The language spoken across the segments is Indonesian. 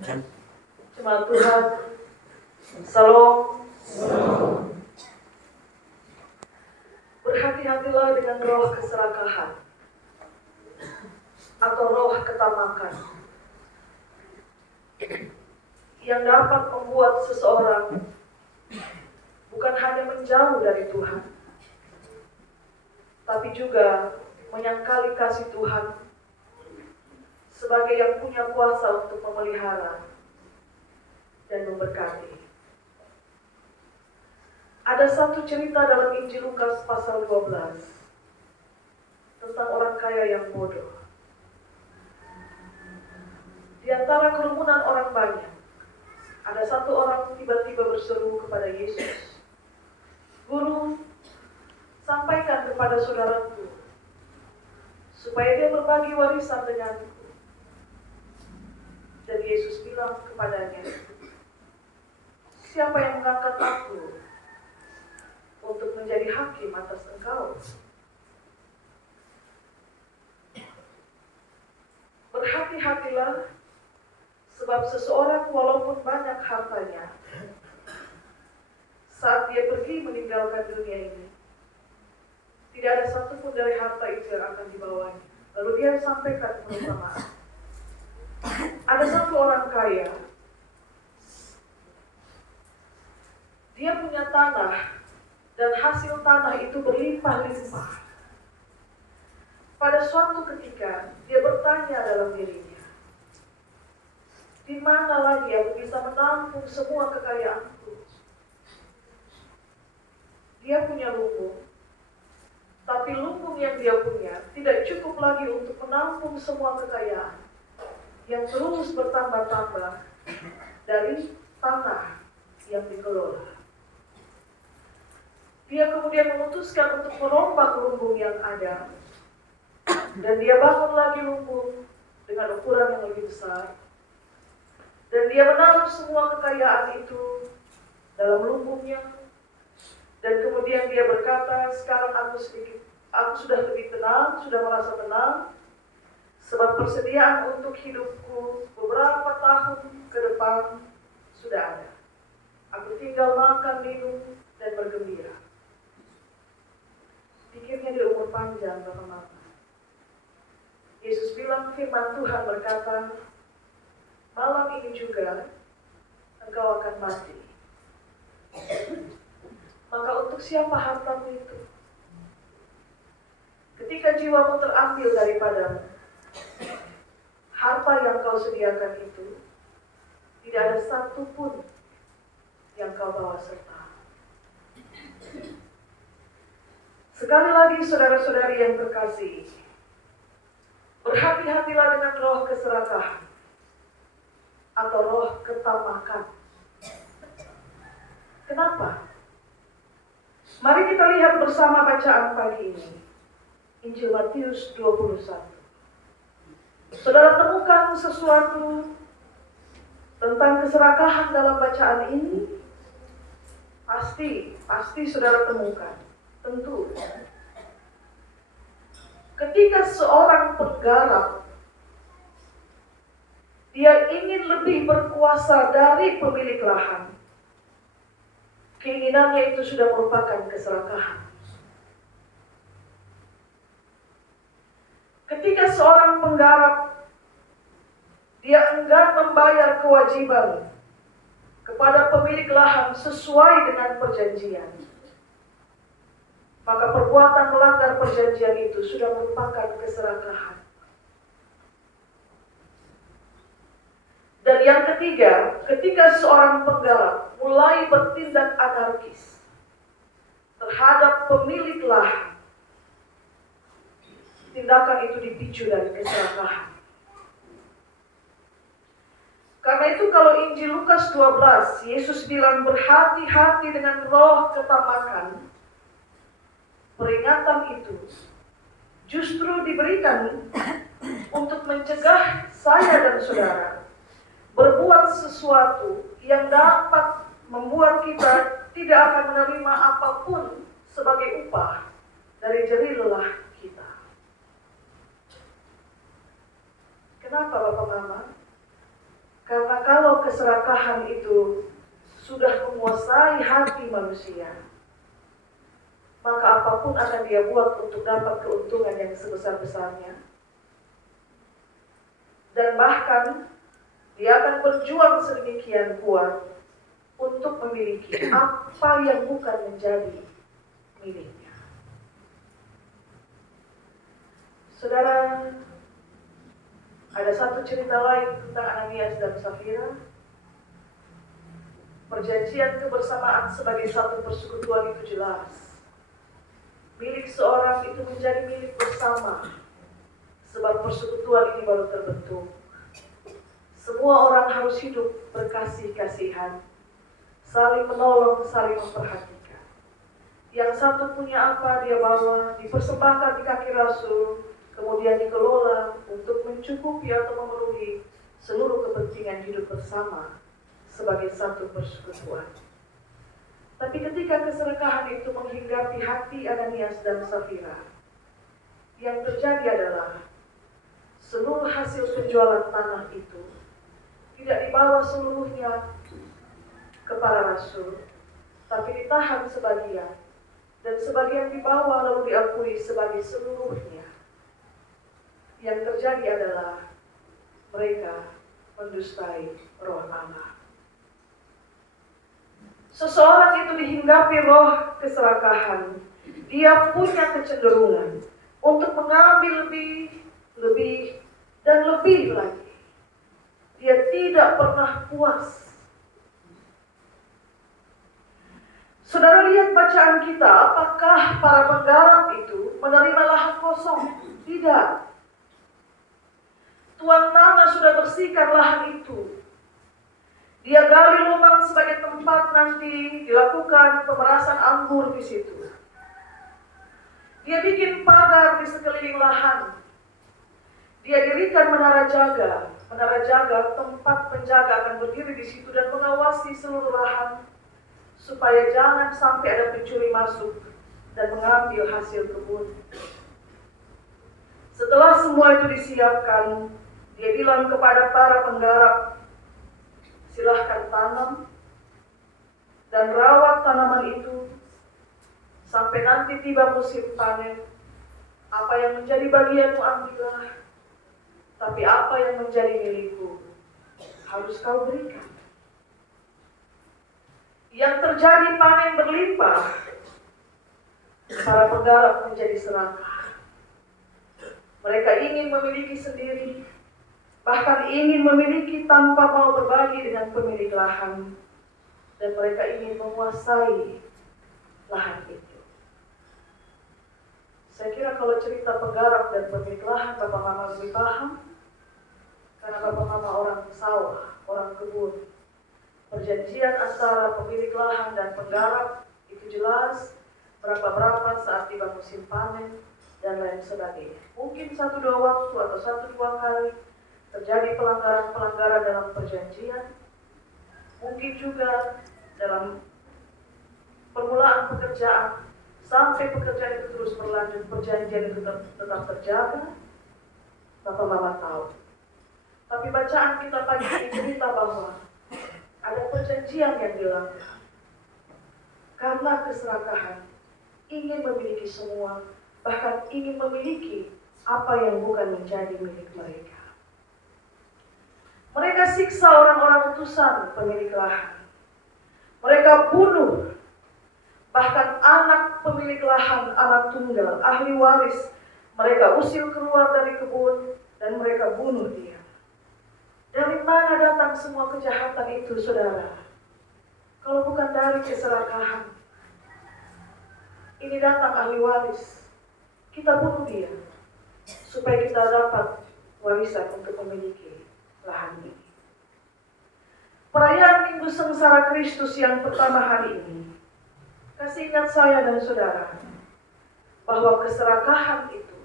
Jemaat Tuhan, Salam. Berhati-hatilah dengan roh keserakahan atau roh ketamakan yang dapat membuat seseorang bukan hanya menjauh dari Tuhan, tapi juga menyangkali kasih Tuhan sebagai yang punya kuasa untuk memelihara dan memberkati. Ada satu cerita dalam Injil Lukas pasal 12 tentang orang kaya yang bodoh. Di antara kerumunan orang banyak, ada satu orang tiba-tiba berseru kepada Yesus, "Guru, sampaikan kepada saudaraku supaya dia berbagi warisan denganku." Dan Yesus bilang kepadanya, "Siapa yang mengangkat aku untuk menjadi hakim atas engkau?" Berhati-hatilah, sebab seseorang walaupun banyak hartanya, saat dia pergi meninggalkan dunia ini, tidak ada satupun dari harta itu yang akan dibawanya. Lalu dia sampaikan perumpamaan. Ada satu orang kaya, dia punya tanah, dan hasil tanah itu berlimpah-limpah. Pada suatu ketika, dia bertanya dalam dirinya, "Di mana lagi aku bisa menampung semua kekayaanku?" Dia punya lumbung, tapi lumbung yang dia punya tidak cukup lagi untuk menampung semua kekayaan yang terus bertambah-tambah dari tanah yang dikelola. Dia kemudian memutuskan untuk merombak lumbung yang ada, dan dia bangun lagi lumbung dengan ukuran yang lebih besar, dan dia menaruh semua kekayaan itu dalam lumbungnya, dan kemudian dia berkata, "Sekarang aku sudah lebih tenang, sudah merasa tenang, sebab persediaan untuk hidupku beberapa tahun ke depan sudah ada. Aku tinggal makan, minum, dan bergembira." Pikirnya dia umur panjang, Bapak-Bapak. Yesus bilang, firman Tuhan berkata, "Malam ini juga engkau akan mati. Maka untuk siapa hartamu itu? Ketika jiwamu terambil daripadamu, harta yang kau sediakan itu tidak ada satupun yang kau bawa serta." Sekali lagi, saudara-saudari yang terkasih, berhati-hatilah dengan roh keserakahan atau roh ketamakan. Kenapa? Mari kita lihat bersama bacaan pagi ini. Injil Matius 21. Saudara temukan sesuatu tentang keserakahan dalam bacaan ini? Pasti saudara temukan. Tentu. Ketika seorang penggarap, dia ingin lebih berkuasa dari pemilik lahan, keinginannya itu sudah merupakan keserakahan. Ketika seorang penggarap, dia enggan membayar kewajiban kepada pemilik lahan sesuai dengan perjanjian, maka perbuatan melanggar perjanjian itu sudah merupakan keserakahan. Dan yang ketiga, ketika seorang penggarap mulai bertindak anarkis terhadap pemilik lahan, tindakan itu dipicu dari keserakahan. Karena itu kalau Injil Lukas 12, Yesus bilang berhati-hati dengan roh ketamakan, peringatan itu justru diberikan untuk mencegah saya dan saudara berbuat sesuatu yang dapat membuat kita tidak akan menerima apapun sebagai upah dari jerih lelah kita. Kenapa Bapak Mama? Karena keserakahan itu sudah menguasai hati manusia, maka apapun akan dia buat untuk dapat keuntungan yang sebesar-besarnya. Dan bahkan dia akan berjuang sedemikian kuat untuk memiliki apa yang bukan menjadi miliknya. Saudara, ada satu cerita lain tentang Ananias dan Safira. Perjanjian kebersamaan sebagai satu persekutuan itu jelas. Milik seorang itu menjadi milik bersama, sebab persekutuan ini baru terbentuk. Semua orang harus hidup berkasih-kasihan, saling menolong, saling memperhatikan. Yang satu punya apa dia bawa, dipersembahkan di kaki Rasul, kemudian dikelola untuk mencukupi atau memenuhi seluruh kepentingan hidup bersama sebagai satu persekutuan. Tapi ketika keserakahan itu menghinggapi hati Ananias dan Safira, yang terjadi adalah seluruh hasil penjualan tanah itu tidak dibawa seluruhnya kepada Rasul, tapi ditahan sebagian, dan sebagian dibawa lalu diakui sebagai seluruhnya. Yang terjadi adalah mereka mendustai Roh Allah. Seseorang itu dihinggapi roh keserakahan, dia punya kecenderungan untuk mengambil lebih, dan lebih lagi. Dia tidak pernah puas. Saudara lihat bacaan kita, apakah para penggarap itu menerima lahan kosong? Tidak. Tuan tanah sudah bersihkan lahan itu. Dia gali lubang sebagai tempat nanti dilakukan pemerasan anggur di situ. Dia bikin pagar di sekeliling lahan. Dia dirikan menara jaga. Menara jaga, tempat penjaga akan berdiri di situ dan mengawasi seluruh lahan, supaya jangan sampai ada pencuri masuk dan mengambil hasil kebun. Setelah semua itu disiapkan, dia bilang kepada para penggarap, silahkan tanam dan rawat tanaman itu sampai nanti tiba musim panen. Apa yang menjadi bagianmu ambillah, tapi apa yang menjadi milikku harus kau berikan. Yang terjadi panen berlimpah, para penggarap menjadi serakah. Mereka ingin memiliki sendiri, bahkan ingin memiliki tanpa mau berbagi dengan pemilik lahan, dan mereka ingin menguasai lahan itu. Saya kira kalau cerita penggarap dan pemilik lahan, Bapak Mama lebih paham, karena Bapak Mama orang sawah, orang kebun. Perjanjian antara pemilik lahan dan penggarap itu jelas berapa saat tiba musim panen dan lain sebagainya. Mungkin 1-2 waktu atau 1-2 kali terjadi pelanggaran-pelanggaran dalam perjanjian. Mungkin juga dalam permulaan pekerjaan sampai pekerjaan itu terus berlanjut, perjanjian itu tetap terjaga. Bapak Mama tahu. Tapi bacaan kita pagi ini cerita bahwa ada perjanjian yang dilanggar karena keserakahan, ingin memiliki semua, bahkan ingin memiliki apa yang bukan menjadi milik mereka. Mereka siksa orang-orang utusan pemilik lahan. Mereka bunuh bahkan anak pemilik lahan, anak tunggal, ahli waris. Mereka usir keluar dari kebun dan mereka bunuh dia. Dari mana datang semua kejahatan itu, saudara? Kalau bukan dari keserakahan. Ini datang ahli waris. Kita bunuh dia supaya kita dapat warisan untuk memiliki lahan ini. Perayaan Minggu Sengsara Kristus yang pertama hari ini, kasih ingat saya dan saudara bahwa keserakahan itu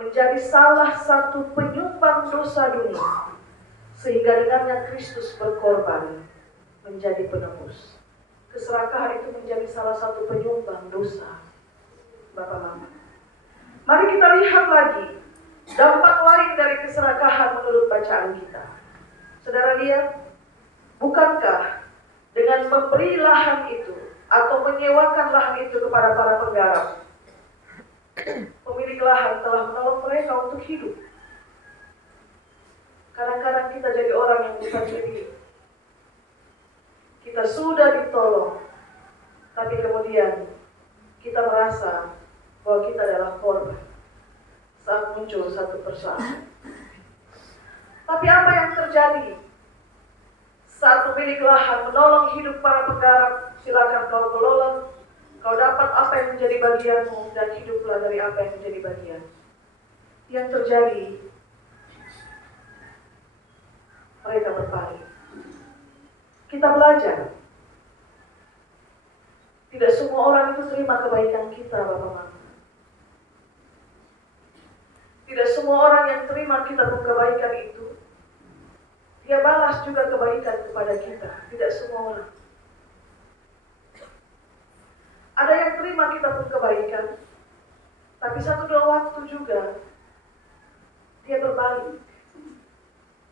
menjadi salah satu penyumbang dosa dunia, sehingga dengannya Kristus berkorban menjadi penebus. Keserakahan itu menjadi salah satu penyumbang dosa. Bapak Mama, mari kita lihat lagi dampak lain dari keserakahan menurut bacaan kita. Saudara lihat, Bukankah dengan memberi lahan itu atau menyewakan lahan itu kepada para penggarap, pemilik lahan telah menolong mereka untuk hidup? Kadang-kadang kita jadi orang yang bukan diri. Kita sudah ditolong, tapi kemudian kita merasa bahwa kita adalah korban saat muncul satu persoalan. Tapi apa yang terjadi saat pemilik lahan menolong hidup para penggarap? Silakan kau kelola, kau dapat apa yang menjadi bagianmu, dan hiduplah dari apa yang menjadi bagian. Yang terjadi, mereka berpaling. Kita belajar. Tidak semua orang itu terima kebaikan kita, Bapak Mama. Tidak semua orang yang terima kita pun kebaikan itu, dia balas juga kebaikan kepada kita. Tidak semua orang. Ada yang terima kita pun kebaikan, tapi satu dua waktu juga dia berbalik.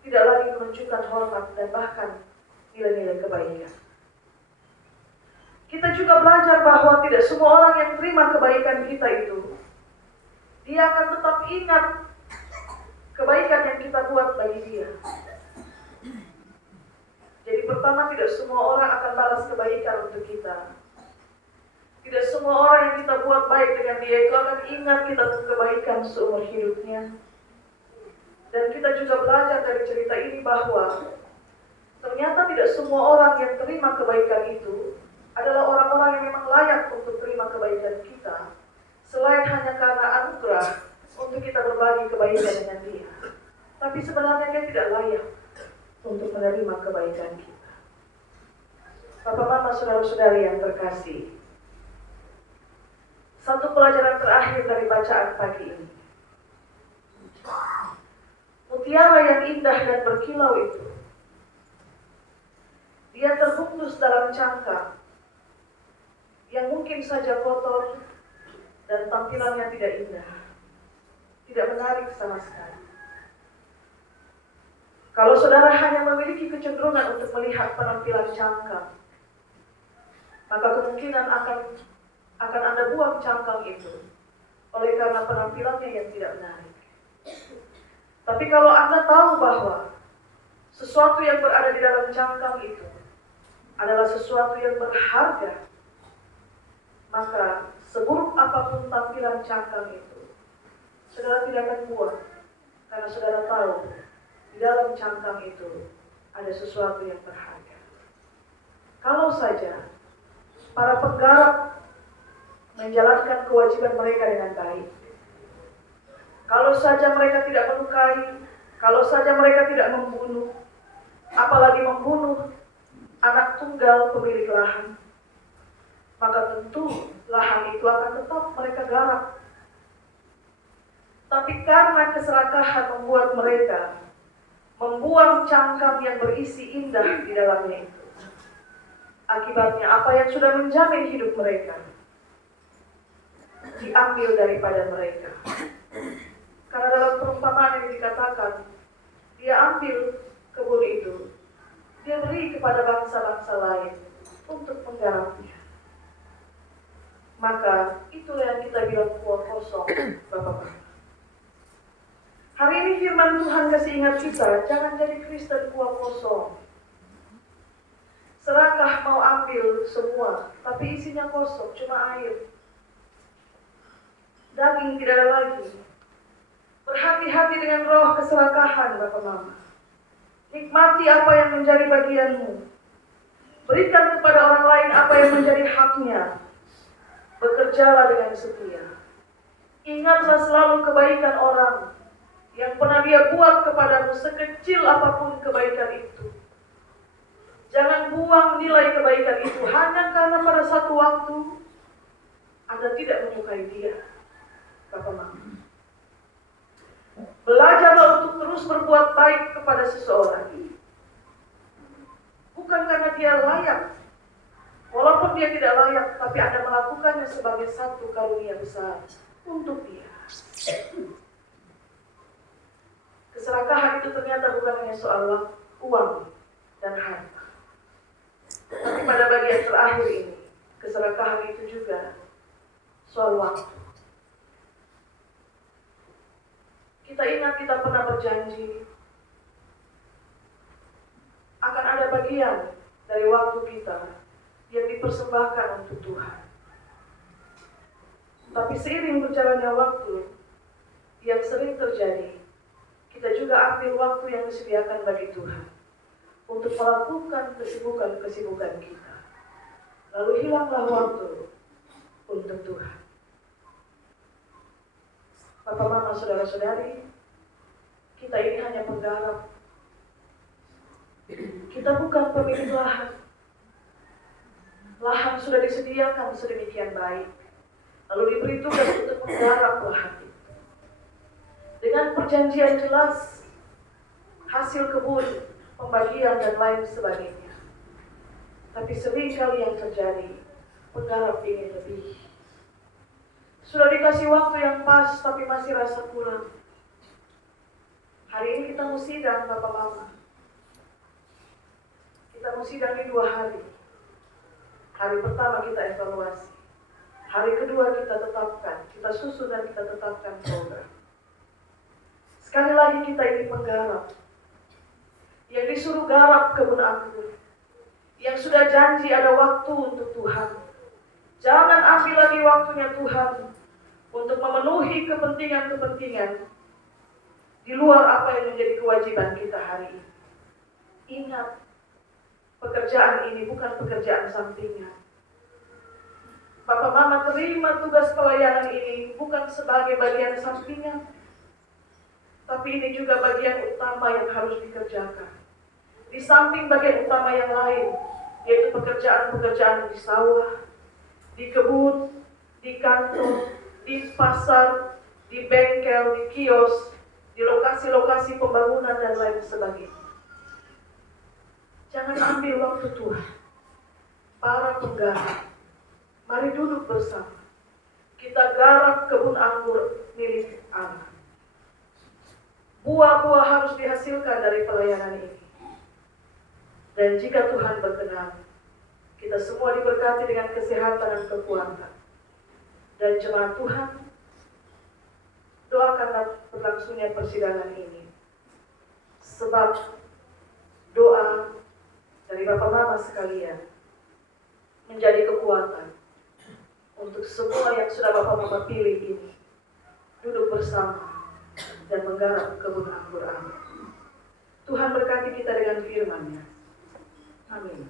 Tidak lagi menunjukkan hormat dan bahkan nilai-nilai kebaikan. Kita juga belajar bahwa tidak semua orang yang terima kebaikan kita itu, dia akan tetap ingat kebaikan yang kita buat bagi dia. Jadi pertama, tidak semua orang akan balas kebaikan untuk kita. Tidak semua orang yang kita buat baik dengan dia itu akan ingat kita untuk kebaikan seumur hidupnya. Dan kita juga belajar dari cerita ini bahwa ternyata tidak semua orang yang terima kebaikan itu adalah orang-orang yang memang layak untuk terima kebaikan kita, selain hanya karena anugerah untuk kita berbagi kebaikan dengan dia. Tapi sebenarnya dia tidak layak untuk menerima kebaikan kita. Bapak, Mama, saudara-saudari yang terkasih, satu pelajaran terakhir dari bacaan pagi ini. Mutiara yang indah dan berkilau itu, dia terbungkus dalam cangkang yang mungkin saja kotor dan tampilannya tidak indah, tidak menarik sama sekali. Kalau saudara hanya memiliki kecenderungan untuk melihat penampilan cangkang, maka kemungkinan akan Anda buang cangkang itu oleh karena penampilannya yang tidak menarik. Tapi kalau Anda tahu bahwa sesuatu yang berada di dalam cangkang itu adalah sesuatu yang berharga, maka seburuk apapun tampilan cangkang itu, saudara tidak akan buang, karena saudara tahu di dalam cangkang itu ada sesuatu yang berharga. Kalau saja para penggarap menjalankan kewajiban mereka dengan baik, kalau saja mereka tidak melukai, kalau saja mereka tidak membunuh, apalagi membunuh anak tunggal pemilik lahan, maka tentu lahan itu akan tetap mereka garap. Tapi karena keserakahan membuat mereka membuang cangkang yang berisi indah di dalamnya itu, akibatnya apa yang sudah menjamin hidup mereka diambil daripada mereka. Karena dalam perumpamaan yang dikatakan, dia ambil kebun itu, dia beri kepada bangsa-bangsa lain untuk menggarapnya. Maka itulah yang kita bilang kuah kosong, Bapak-Bapak. Hari ini firman Tuhan kasih ingat kita, jangan jadi Kristen kuah kosong. Serakah mau ambil semua, tapi isinya kosong, cuma air. Daging tidak ada lagi. Berhati-hati dengan roh keserakahan, Bapak Mama. Nikmati apa yang menjadi bagianmu. Berikan kepada orang lain apa yang menjadi haknya. Bekerjalah dengan setia. Ingatlah selalu kebaikan orang yang pernah dia buat kepadamu, sekecil apapun kebaikan itu. Jangan buang nilai kebaikan itu hanya karena pada satu waktu Anda tidak menyukai dia, Bapak Mama. Belajarlah untuk terus berbuat baik kepada seseorang. Bukan karena dia layak. Walaupun dia tidak layak, tapi Anda melakukannya sebagai satu karunia besar untuk dia. Keserakahan itu ternyata bukan hanya soal uang dan harta. Tapi pada bagian terakhir ini, keserakahan itu juga soal waktu. Kita ingat kita pernah berjanji akan ada bagian dari waktu kita yang dipersembahkan untuk Tuhan. Tapi seiring berjalannya waktu, yang sering terjadi, kita juga ambil waktu yang disediakan bagi Tuhan untuk melakukan kesibukan-kesibukan kita. Lalu hilanglah waktu untuk Tuhan. Bapak, mama, saudara-saudari, kita ini hanya penggarap. Kita bukan pemilik lahan. Lahan sudah disediakan sedemikian baik, lalu diberi tugas untuk menggarap lahan itu. Dengan perjanjian jelas, hasil kebun, pembagian dan lain sebagainya. Tapi seringkali yang terjadi, penggarap ingin lebih. Sudah dikasih waktu yang pas, tapi masih rasa kurang. Hari ini kita mau sidang, Bapak Mama. Kita mau sidang di 2 hari. Hari pertama kita evaluasi. Hari kedua kita tetapkan, kita susun dan kita tetapkan program. Sekali lagi kita ini penggarap. Yang disuruh garap kebun anggur. Yang sudah janji ada waktu untuk Tuhan. Jangan ambil lagi waktunya Tuhan untuk memenuhi kepentingan-kepentingan di luar apa yang menjadi kewajiban kita hari ini. Ingat, pekerjaan ini bukan pekerjaan sampingan. Bapak Mama terima tugas pelayanan ini bukan sebagai bagian sampingan, tapi ini juga bagian utama yang harus dikerjakan. Di samping bagian utama yang lain, yaitu pekerjaan-pekerjaan di sawah, di kebun, di kantor, di pasar, di bengkel, di kios, di lokasi-lokasi pembangunan dan lain sebagainya. Jangan ambil waktu Tuhan. Para penggarap, mari duduk bersama. Kita garap kebun anggur milik Allah. Buah-buah harus dihasilkan dari pelayanan ini. Dan jika Tuhan berkenan, kita semua diberkati dengan kesehatan dan kekuatan. Dan jemaat Tuhan, doakanlah berlangsungnya persidangan ini. Sebab doa dari Bapak Mama sekalian menjadi kekuatan untuk semua yang sudah Bapak Mama pilih ini duduk bersama dan menggarap kebun anggur Allah. Tuhan berkati kita dengan firman-Nya. Amin.